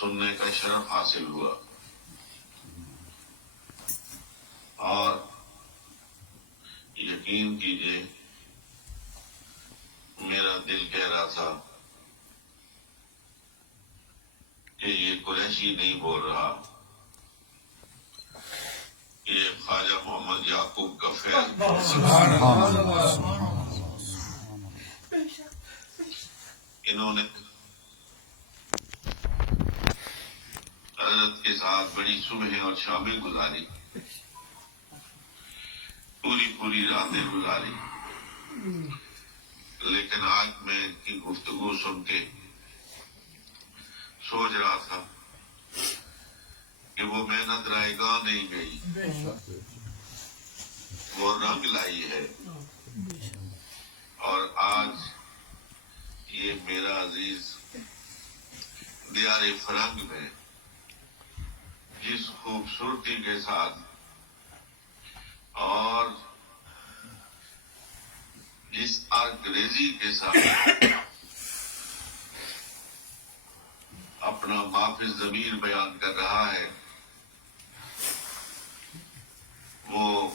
سننے کا شرف حاصل ہوا اور یقین کیجئے میرا دل کہہ رہا تھا کہ یہ قریشی نہیں بول رہا، یہ خواجہ محمد یعقوب کا فیض انہوں نے حضرت کے ساتھ بڑی صبحیں اور شامیں گزاری، پوری راتیں گزاری، لیکن آج میں ان کی گفتگو سن کے سوچ رہا تھا کہ وہ محنت رائے گاہ نہیں گئی، وہ رنگ لائی ہے، اور آج یہ میرا عزیز دیار فرنگ میں جس خوبصورتی کے ساتھ اور جس انگریزی کے ساتھ اپنا معافی ضمیر بیان کر رہا ہے، وہ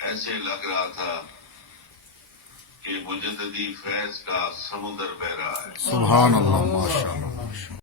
ایسے لگ رہا تھا کہ مجددی فیض کا سمندر بہ رہا ہے۔ سبحان اللہ، ماشاء اللہ۔